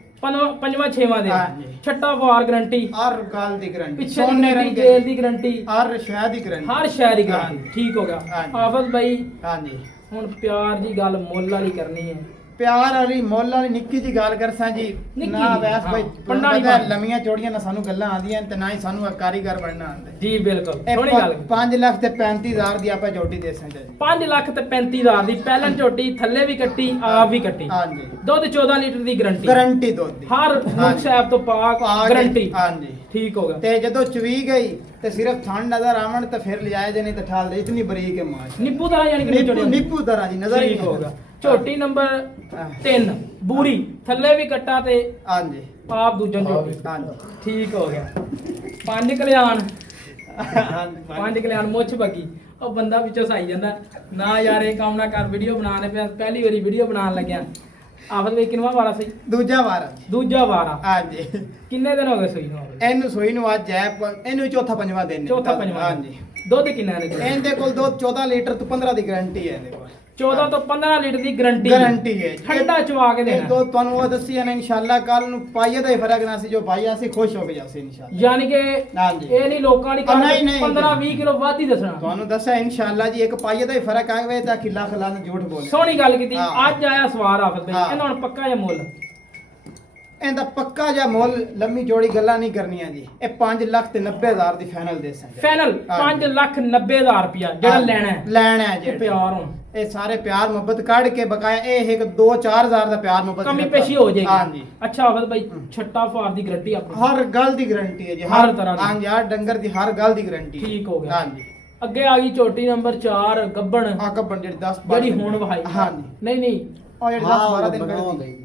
ਪੰਜਵਾਂ 6ਵਾਂ ਦਿਨ। ਹਾਂਜੀ। ਛੱਟਾ ਵਾਰ ਗਾਰੰਟੀ, ਹਰ ਗੱਲ ਦੀ ਗਾਰੰਟੀ। ਪਿੱਛੇ ਦੀ ਗਾਰੰਟੀ, ਜੇਲ ਦੀ ਗਾਰੰਟੀ, ਹਰ ਸ਼ਹਿਰ ਦੀ ਗਾਰੰਟੀ। ਹਰ ਸ਼ਹਿਰ ਦੀ ਗਾਰੰਟੀ। ਹਾਂਜੀ। ਠੀਕ ਹੋ ਗਿਆ। ਹਾਂਜੀ। ਆਫਤ ਭਾਈ ਹਾਂਜੀ। ਹੁਣ ਪਿਆਰ ਦੀ ਗੱਲ ਮੁੱਲ ਵਾਲੀ ਕਰਨੀ ਹੈ। ਪਿਆਰ ਵਾਲੀ ਮੁੱਲ ਵਾਲੀ ਨਿੱਕੀ ਜੀ ਗੱਲ ਕਰਸਾਂ ਜੀ। ਨਿੱਕੀ ਨਾ ਜੀ, ਵੈਸ ਹਾਂ। ਭਾਈ ਪੰਡਾ ਨਹੀਂ ਪਤਾ ਬਣਨਾ। ਲੰਮੀਆਂ ਚੌੜੀਆਂ ਨਾ ਸਾਨੂੰ ਗੱਲਾਂ ਆਉਂਦੀਆਂ ਤੇ ਨਾ ਹੀ ਸਾਨੂੰ ਕਾਰੀਗਰ ਬਣਨਾ ਆਉਂਦਾ। ਜੀ ਬਿਲਕੁਲ ਸੋਹਣੀ ਗੱਲ। 5 ਲੱਖ ਤੇ 35,000 ਦੀ ਆਪਾਂ ਝੋਟੀ ਦੇ ਸਕਦੇ ਜੀ। 5 ਲੱਖ ਤੇ 35,000 ਦੀ ਪਹਿਲਨ ਝੋਟੀ, ਥੱਲੇ ਵੀ ਕੱਟੀ, ਆਪ ਵੀ ਕੱਟੀ। ਹਾਂਜੀ। ਦੁੱਧ 14 ਲੀਟਰ ਦੀ ਗਾਰੰਟੀ। ਗਾਰੰਟੀ ਦੁੱਧ ਦੀ। ਹਰ ਮੁਖ ਸਾਹਿਬ ਤੋਂ ਪਾਕ ਆ ਗਈ। ਗਾਰੰਟੀ। ਹਾਂਜੀ। ਠੀਕ ਹੋ ਗਿਆ। ਤੇ ਜਦੋਂ ਚਵੀ ਗਈ ਤੇ ਸਿਰਫ ਥਣ ਨਜ਼ਰ ਆਵਣ ਤੇ ਫਿਰ ਲਿਜਾਇਆ ਜੇ ਨਹੀਂ ਤੇ ਠਾਲ ਦੇ। ਇਤਨੀ ਬਰੀਕ ਹੈ ਮਾਸ਼। ਨਿੱਪੂ ਦਾ ਯਾਨੀ ਕਿ ਨਿੱਪੂ ਨਿੱਪੂ ਤਰ੍ਹਾਂ ਦੀ ਨਜ਼ਰ ਹੀ ਠੀਕ ਨਹੀਂ ਹੋ ਗਿਆ। ਝੋਟੀ ਨੰਬਰ 3 ਬੂਰੀ, ਥੱਲੇ ਵੀ ਕੱਟਾ ਤੇ ਹਾਂਜੀ। ਆਪ ਦੂਜਨ ਝੋਟੀ। ਹਾਂਜੀ। ਠੀਕ ਹੋ ਗਿਆ। 5 ਕਲਿਆਣ, ਹਾਂਜੀ। 5 ਕਲਿਆਣ ਮੁੱਛ ਬੱਗੀ। ਉਹ ਬੰਦਾ ਵਿੱਚੋਂ ਸਾਈ ਜਾਂਦਾ ਨਾ ਯਾਰ ਇਹ ਕੰਮ ਨਾ ਕਰ, ਵੀਡੀਓ ਬਣਾਉਣੇ ਪਿਆ, ਪਹਿਲੀ ਵਾਰੀ ਵੀਡੀਓ ਬਣਾਉਣ ਲੱਗਿਆ। ਆਫਤ ਵੀ ਕਿੰਨਵਾ ਵਾਰਾ ਸੀ? ਦੂਜਾ ਵਾਰ। ਦੂਜਾ ਵਾਰਾ। ਹਾਂਜੀ। ਕਿੰਨੇ ਦਿਨ ਹੋ ਗਏ ਸੂਈ ਨੂੰ? ਇਹਨੂੰ ਸੂਈ ਨੂੰ ਅੱਜ ਹੈ ਇਹਨੂੰ ਚੌਥਾ ਪੰਜਵਾਂ ਦਿਨ। ਚੌਥਾ ਪੰਜਵਾਂ। ਹਾਂਜੀ। ਦੁੱਧ ਕਿੰਨਾ ਨੇ? ਇਹਦੇ ਕੋਲ ਦੁੱਧ 14 ਲੀਟਰ ਤੋਂ 15 ਦੀ ਗਾਰੰਟੀ ਹੈ। ਇਹਦੇ ਕੋਲ 14 ਤੋਂ 15 ਲੀਟਰ ਦੀ ਗਾਰੰਟੀ। ਗਾਰੰਟੀ ਹੈ। ਠੰਡਾ ਚਵਾ ਕੇ ਇਹ ਦੇਣਾ। ਦੁੱਧ ਤੁਹਾਨੂੰ ਉਹ ਦੱਸੀ ਹੈ ਨਾ ਇਨਸ਼ਾਅੱਲਾ ਕੱਲ ਨੂੰ ਪਾਈਏ ਦਾ ਹੀ ਫਰਕ ਨਾ ਸੀ, ਜੋ ਪਾਈਆ ਸੀ ਖੁਸ਼ ਹੋ ਕੇ ਜਾਸੇ ਇਨਸ਼ਾਅੱਲਾ। ਯਾਨੀ ਕਿ ਹਾਂਜੀ। ਇਹ ਨਹੀਂ ਲੋਕਾਂ ਵਾਲੀ ਨਹੀਂ, ਨਹੀਂ। 15-20 ਕਿਲੋ ਵੱਧ ਹੀ ਦੱਸਣਾ। ਤੁਹਾਨੂੰ ਦੱਸਿਆ ਇਨਸ਼ਾਅੱਲਾ ਜੀ ਇੱਕ ਪਾਈਏ ਦਾ ਹੀ ਫਰਕ ਆਵੇ ਤਾਂ ਕਿੱਲਾ ਖਲਾ ਨੂੰ ਝੂਠ ਬੋਲੇ। ਸੋਹਣੀ ਗੱਲ ਕੀਤੀ। ਹਾਂ। ਅੱਜ ਆਇਆ ਸਵਾਰ ਆਫਤ ਭਾਈ, ਹਾਂ। ਇਹਨਾਂ ਹੁਣ ਪੱਕਾ ਜਿਹਾ ਮੁੱਲ। ਇਹਦਾ ਪੱਕਾ ਜਿਹਾ ਮੁੱਲ ਲੰਮੀ ਜੋੜੀ ਗੱਲਾਂ ਨਹੀਂ ਕਰਨੀਆਂ ਜੀ ਇਹ 5,90,000 ਦੀ ਫਾਈਨਲ ਦੇ ਸਕਦੇ ਫਾਈਨਲ 5,90,000 ਰੁਪਇਆ ਜਿਹੜਾ ਲੈਣਾ ਹੈ ਤੇ ਜਿਹੜਾ ਪਿਆਰ ਹੁਣ ਇਹ ਸਾਰੇ ਪਿਆਰ ਮੁਹੱਬਤ ਕੱਢ ਕੇ ਬਕਾਇਆ ਇਹ ਇੱਕ 2-4,000 ਦਾ ਪਿਆਰ ਮੁਹੱਬਤ ਕਮੀ ਪੇਸ਼ੀ ਹੋ ਜਾਏਗੀ ਹਾਂਜੀ ਅੱਛਾ ਆਫਤ ਭਾਈ ਛੱਟਾ ਫਾਰ ਦੀ ਗਰੰਟੀ ਆਪਣੀ ਹਰ ਗੱਲ ਦੀ ਗਾਰੰਟੀ ਹੈ ਜੀ ਹਰ ਤਰ੍ਹਾਂ ਦੀ। ਹਾਂਜੀ ਹਰ ਡੰਗਰ ਦੀ ਹਰ ਗੱਲ ਦੀ ਗਾਰੰਟੀ ਠੀਕ ਹੋ ਗਿਆ ਹਾਂਜੀ ਅੱਗੇ ਆ ਗਈ ਝੋਟੀ ਨੰਬਰ 4 ਗੱਬਣ ਆ ਕੱਪਣ ਜਿਹੜੀ 10 ਜਿਹੜੀ ਹੁਣ ਵਹਾਈ ਹਾਂਜੀ ਨਹੀਂ ਨਹੀਂ ਉਹ ਜਿਹੜੀ 10-12 ਦਿਨ ਕੱਢਦੀ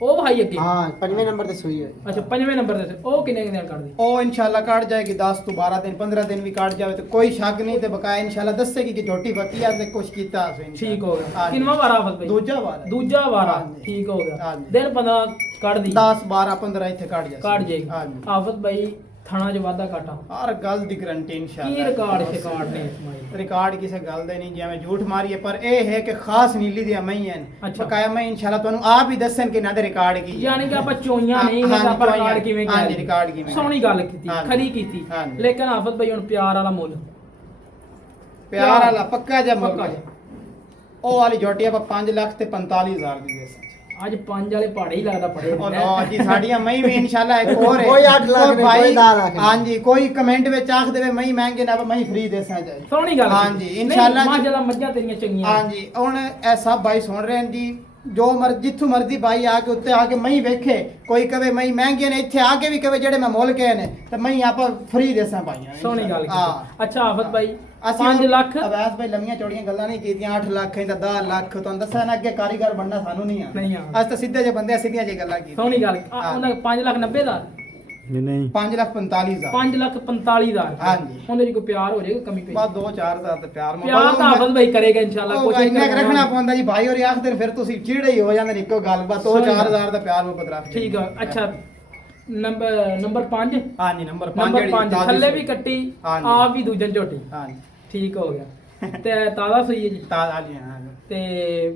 ਉਹ ਵਹਾਈ ਅੱਗੇ ਹਾਂ 5ਵੇਂ ਨੰਬਰ ਤੇ ਸੂਈ ਹੈ ਅੱਛਾ 5ਵੇਂ ਨੰਬਰ ਤੇ ਉਹ ਕਿੰਨੇ ਦਿਨ ਕੱਢਦੀ ਉਹ ਇਨਸ਼ਾਅੱਲਾ ਕੱਢ ਜਾਏਗੀ 10 ਤੋਂ 12 ਦਿਨ 15 ਦਿਨ ਵੀ ਕੱਢ ਜਾਵੇ ਤੇ ਕੋਈ ਸ਼ੱਕ ਨਹੀਂ ਤੇ ਬਕਾਇਆ ਇਨਸ਼ਾਅੱਲਾ ਦੱਸੇਗੀ ਕਿ ਝੋਟੀ ਬੱਕੀ ਆ ਤੇ ਕੁਛ ਕੀਤਾ ਅਸੀਂ ਇਨਸ਼ਾਅੱਲਾ। ਠੀਕ ਹੋ ਗਿਆ ਹਾਂਜੀ। ਕਿੰਨਵਾਂ ਵਾਰ ਆਫਤ ਭਾਈ ਦੂਜਾ ਵਾਰ ਹੈ। ਦੂਜਾ ਵਾਰ ਆ। ਹਾਂਜੀ। ਠੀਕ ਹੋ ਗਿਆ ਹਾਂਜੀ। ਦਿਨ 15 ਕੱਢਦੀ 10 12 15 ਇੱਥੇ ਕੱਢ ਜਾ ਕੱਢ ਜਾਏਗੀ ਹਾਂਜੀ ਆਫਤ ਭਾਈ ਥਾਣਾ ਚ ਵਾਧਾ ਘਾਟਾ ਹਰ ਗੱਲ ਦੀ ਗਾਰੰਟੀ ਕੀ ਇਨਸ਼ਾਅੱਲਾ ਰਿਕਾਰਡ ਸ਼ਿਕਾਰਡ ਨੇ ਇਸਮਾਈਲ ਰਿਕਾਰਡ ਕਿਸੇ ਗੱਲ ਦੇ ਨਹੀਂ ਜਿਵੇਂ ਝੂਠ ਮਾਰੀਏ ਪਰ ਇਹ ਹੈ ਕਿ ਖਾਸ ਨੀਲੀ ਦੀਆਂ ਮਈਆਂ ਨੇ ਅੱਛਾ। ਬਕਾਇਆ ਮੈਂ ਇਨਸ਼ਾਅੱਲਾ ਤੁਹਾਨੂੰ ਆਪ ਹੀ ਦੱਸਣ ਕਿ ਇਹਨਾਂ ਦੇ ਰਿਕਾਰਡ ਕੀ ਹੈ। ਯਾਨੀ ਕਿ ਆਪਾਂ ਚੋਈਆਂ ਨਹੀਂ ਹਾਂਜੀ, ਆਪਾਂ ਰਿਕਾਰਡ ਚੋਈਆਂ। ਕਿਵੇਂ ਹਾਂਜੀ, ਕਿਹਾ ਰਿਕਾਰਡ ਕਿਵੇਂ ਸੋਹਣੀ ਗੱਲ ਕੀਤੀ ਹਾਂਜੀ। ਖਰੀ ਕੀਤੀ ਹਾਂਜੀ। ਲੇਕਿਨ ਆਫਤ ਭਾਈ ਹੁਣ ਪਿਆਰ ਵਾਲਾ ਮੁੱਲ ਪਿਆਰ ਵਾਲਾ ਪੱਕਾ ਜਿਹਾ ਮੁੱਲ ਪੱਕਾ ਹੈ। ਜਿਹਾ। ਉਹ ਵਾਲੀ ਝੋਟੀ ਆਪਾਂ 5,45,000 ਦੀ ਦੇ ਸਕਦੇ ਅੱਜ 5 ਵਾਲੇ ਪਹਾੜੇ ਹੀ ਲੱਗਦਾ ਪੜੇ ਉਹ ਲੋ ਜੀ ਸਾਡੀਆਂ ਮਈ ਵੀ ਇਨਸ਼ਾਅੱਲਾ ਇੱਕ ਹੋਰ ਹੈ ਕੋਈ 8 ਲੱਖ ਨਹੀਂ, ਭਾਈ- ਕੋਈ 10 ਲੱਖ ਨਹੀਂ। ਹਾਂਜੀ ਕੋਈ ਕਮੈਂਟ ਵਿੱਚ ਆਖ ਦੇਵੇ ਮਈ ਮਹਿੰਗੇ ਨਾ ਮਈ ਫ੍ਰੀ ਦੇ ਸਾਂ ਜਾਏ ਸੋਹਣੀ ਗੱਲ ਹਾਂਜੀ, ਕੀਤੀ। ਇਨਸ਼ਾਅੱਲਾ ਨਹੀਂ, ਜੀ। ਮਾਸ਼ਾਅੱਲਾ ਮੱਝਾਂ ਤੇਰੀਆਂ ਚੰਗੀਆਂ ਹਾਂਜੀ ਹੁਣ ਇਹ ਸਭ ਭਾਈ ਸੁਣ ਰਹੇ ਨੇ ਜੀ ਜੋ ਜਿੱਥੋਂ ਮਰਜ਼ੀ ਭਾਈ ਆ ਕੇ ਉੱਤੇ ਆ ਕੇ ਮਈ ਵੇਖੇ ਕੋਈ ਕਵੇ ਮਈ ਮਹਿੰਗੇ ਨੇ ਇੱਥੇ ਆ ਕੇ ਵੀ ਕਵੇ ਜਿਹੜੇ ਮੈਂ ਮੁੱਲ ਕਹੇ ਨੇ ਤੇ ਮਈ ਆਪਾਂ ਫ੍ਰੀ ਦੇ ਸਾਂ ਭਾਈਆਂ ਸੋਹਣੀ ਗੱਲ ਹਾਂ ਕੀਤੀ ਅੱਛਾ ਆਫਤ ਭਾਈ ਅਸੀਂ 5 ਲੱਖ ਅਵੈਸ ਭਾਈ ਲੰਮੀਆਂ ਚੌੜੀਆਂ ਗੱਲਾਂ ਨਹੀਂ ਕੀਤੀਆਂ 8 ਲੱਖ ਇਹਦਾ 10 ਲੱਖ ਤੁਹਾਨੂੰ ਦੱਸਿਆ ਨਾ ਅੱਗੇ ਕਾਰੀਗਰ ਬਣਨਾ ਸਾਨੂੰ ਨਹੀਂ ਆ ਨਹੀਂ ਆ ਅੱਜ ਤਾਂ ਸਿੱਧੇ ਜੇ ਬੰਦੇ ਆ, ਸਿੱਧੀਆਂ ਜੇ ਗੱਲਾਂ ਕੀਤੀਆਂ ਸੋਹਣੀ ਗੱਲ ਹਾਂ। ਉਹਨਾਂ 5,90,000 ਨਹੀਂ 5,45,000 5,45,000 ਹਾਂਜੀ। ਉਹਦੇ ਚ ਕੋਈ ਪਿਆਰ ਹੋ ਜਾਏਗਾ ਕਮੀ ਪਈ ਬਸ 2-4,000 ਤੇ ਪਿਆਰ ਪਿਆਰ ਤਾਂ ਆਫਤ ਭਾਈ ਕਰੇਗਾ ਇਨਸ਼ਾਅੱਲਾ ਉਹ ਕੋਸ਼ਿਸ਼ ਇੰਨਾ ਕੁ ਕਰਾਂਗੇ। ਰੱਖਣਾ ਪੈਂਦਾ ਜੀ ਭਾਈ ਹੋਰੀ ਆਖਦੇ ਨੇ ਫਿਰ ਤੁਸੀਂ ਚੀੜੇ ਹੀ ਹੋ ਜਾਂਦੇ ਨੇ ਇੱਕੋ ਗੱਲ ਬਸ 2-4,000 ਦਾ ਪਿਆਰ ਮੁਹੱਬਤ ਰੱਖ ਠੀਕ ਆ ਅੱਛਾ ਨੰਬਰ 5 ਹਾਂਜੀ ਨੰਬਰ 5 ਨੰਬਰ 5 ਥੱਲੇ ਵੀ ਕੱਟੀ ਹਾਂਜੀ। ਆਪ ਵੀ ਦੂਜਨ ਝੋਟੀ ਹਾਂਜੀ ਠੀਕ ਹੋ ਗਿਆ ਤੇ ਤਾਜ਼ਾ ਸੂਈ ਹੈ ਜੀ ਤਾਜ਼ਾ ਜੀ ਹਾਂ ਤੇ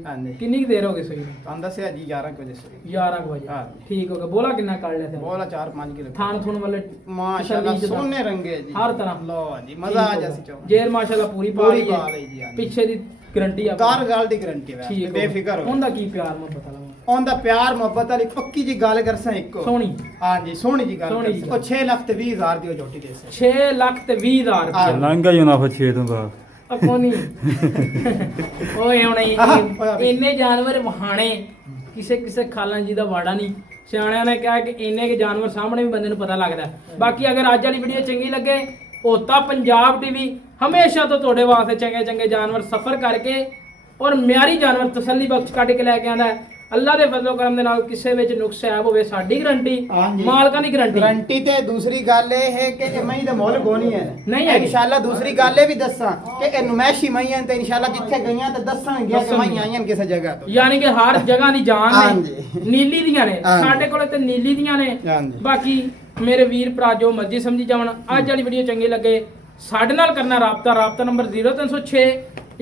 ਹਾਂਜੀ। ਕਿੰਨੀ ਕੁ ਦੇਰ ਹੋ ਗਈ ਸੂਈ ਨੂੰ ਤੁਹਾਨੂੰ ਦੱਸਿਆ ਜੀ 11 ਕੁ ਵਜੇ ਸਵੇਰੇ 11 ਕੁ ਵਜੇ ਹਾਂ। ਠੀਕ ਹੋ ਗਿਆ ਬੋਲਾ ਕਿੰਨਾ ਕੱਢ ਲਿਆ ਸੀ ਬੋਲਾ 4-5 ਕਿਲੋ ਥਾਣ ਥੁਣ ਵਾਲੇ ਮਾਸ਼ਾਅੱਲਾ ਤਸੱਲੀ ਜਦਾ। ਸੋਹਣੇ ਰੰਗੇ ਜੀ ਹਰ ਤਰ੍ਹਾਂ। ਲੋ ਜੀ ਮਜ਼ਾ ਆ ਜਾ ਸੀ ਚੋ ਜੇਰ ਮਾਸ਼ਾਅੱਲਾ ਪੂਰੀ ਪਾ ਪੂਰੀ ਲਈ ਪਾ ਹੈ। ਲਈ ਜੀ ਹਾਂਜੀ। ਪਿੱਛੇ ਦੀ ਗਰੰਟੀ ਆ ਕਾਰ ਗੱਲ ਦੀ ਗਾਰੰਟੀ ਹੈ ਠੀਕ ਹੋ ਬੇਫਿਕਰ ਹੋ ਉਹਦਾ ਕੀ ਪਿਆਰ ਮੈਂ ਪਤਾ ਲਵਾਂ ਉਹਦਾ ਪਿਆਰ ਮੁਹੱਬਤ ਵਾਲੀ ਪੱਕੀ ਜੀ ਗੱਲ ਕਰਸਾਂ ਇੱਕੋ ਸੋਹਣੀ ਹਾਂਜੀ ਸੋਹਣੀ ਜੀ ਗੱਲ ਸੋਹਣੀ ਜੀ ਕਰਸਾਂ। ਉਹ 6 ਲੱਖ ਤੇ 20,000 ਦੀ ਉਹ ਝੋਟੀ ਦੇ ਸੇ 6 ਲੱਖ ਤੇ 20,000 ਹਾਂ। ਰੁਪਏ ਲੰਘਾ ਹੀ ਹੋਣਾ ਫਿਰ 6 ਤੋਂ ਬਾਅਦ ਕੋਨੀ ਓਏ ਹੁਣ ਹੋਇਆ ਵੀ। ਇੰਨੇ ਜਾਨਵਰ ਵਹਾਣੇ ਕਿਸੇ ਕਿਸੇ ਖਾਲਾਂ ਜੀ ਦਾ ਵਾੜਾ ਨਹੀਂ ਸਿਆਣਿਆਂ ਨੇ ਕਿਹਾ ਕਿ ਇੰਨੇ ਕੇ ਜਾਨਵਰ ਸਾਹਮਣੇ ਵੀ ਬੰਦੇ ਨੂੰ ਪਤਾ ਲੱਗਦਾ ਬਾਕੀ ਅਗਰ ਅੱਜ ਵਾਲੀ ਵੀਡੀਓ ਚੰਗੀ ਲੱਗੇ ਹੋਤਾ ਪੰਜਾਬ ਟੀਵੀ ਹਮੇਸ਼ਾ ਤੋਂ ਤੁਹਾਡੇ ਵਾਸਤੇ ਚੰਗੇ ਚੰਗੇ ਜਾਨਵਰ ਸਫ਼ਰ ਕਰਕੇ ਔਰ ਮਿਆਰੀ ਜਾਨਵਰ ਤਸੱਲੀ ਬਖਸ਼ ਕੱਢ ਕੇ ਲੈ ਕੇ ਆਂਦਾ ਹੈ ਅੱਲਾ ਦੇ ਫਜ਼ਲੋ ਕਰਮ ਦੇ ਨਾਲ ਕਿਸੇ ਵਿੱਚ ਨੁਕਸ ਐਬ ਹੋਵੇ ਸਾਡੀ ਗਰੰਟੀ ਹਾਂਜੀ। ਮਾਲਕਾਂ ਦੀ ਗਰੰਟੀ ਗਰੰਟੀ ਤੇ ਦੂਸਰੀ ਗੱਲ ਇਹ ਹੈ ਕਿ ਇਹ ਮਈ ਦਾ ਮੁੱਲ ਗੋਣੀ ਹੈ ਨਹੀਂ ਹੈਗੀ। ਇਨਸ਼ਾਅੱਲਾ ਦੂਸਰੀ ਗੱਲ ਇਹ ਵੀ ਦੱਸਾਂ ਕਿ ਇਹ ਨੁਮਾਇਸ਼ੀ ਮਈਆਂ ਤੇ ਇਨਸ਼ਾਅੱਲਾ ਜਿੱਥੇ ਗਈਆਂ ਤੇ ਦੱਸਾਂਗੇ ਕਿ ਮਈਆਂ ਆਈਆਂ ਕਿਸੇ ਜਗ੍ਹਾ ਤੋਂ ਯਾਨੀ ਕਿ ਹਰ ਜਗ੍ਹਾ ਦੀ ਜਾਨ ਨੇ ਹਾਂਜੀ। ਨੀਲੀ ਦੀਆਂ ਨੇ ਹਾਂਜੀ। ਸਾਡੇ ਕੋਲੇ ਤੇ ਨੀਲੀ ਦੀਆਂ ਨੇ ਹਾਂਜੀ। ਬਾਕੀ ਮੇਰੇ ਵੀਰ ਭਰਾ ਜੋ ਮਰਜ਼ੀ ਸਮਝੀ ਜਾਵਣ ਅੱਜ ਵਾਲੀ ਵੀਡੀਓ ਚੰਗੀ ਲੱਗੇ ਸਾਡੇ ਨਾਲ ਕਰਨਾ ਰਾਬਤਾ ਨੰਬਰ 0306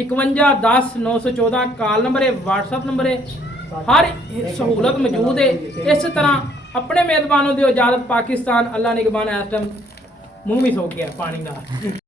51 10 914 ਕਾਲ ਨੰਬਰ ਹੈ WhatsApp ਨੰਬਰ ਹੈ ਹਰ ਸਹੂਲਤ ਮੌਜੂਦ ਹੈ ਇਸ ਤਰ੍ਹਾਂ ਆਪਣੇ ਮੇਜ਼ਬਾਨ ਨੂੰ ਦਿਓ ਇਜਾਜ਼ਤ ਪਾਕਿਸਤਾਨ ਅੱਲਾ ਨਿਗਬਾਨ ਇਸ ਟਾਈਮ ਮੂੰਹ ਵੀ ਸੋ ਗਿਆ ਪਾਣੀ ਦਾ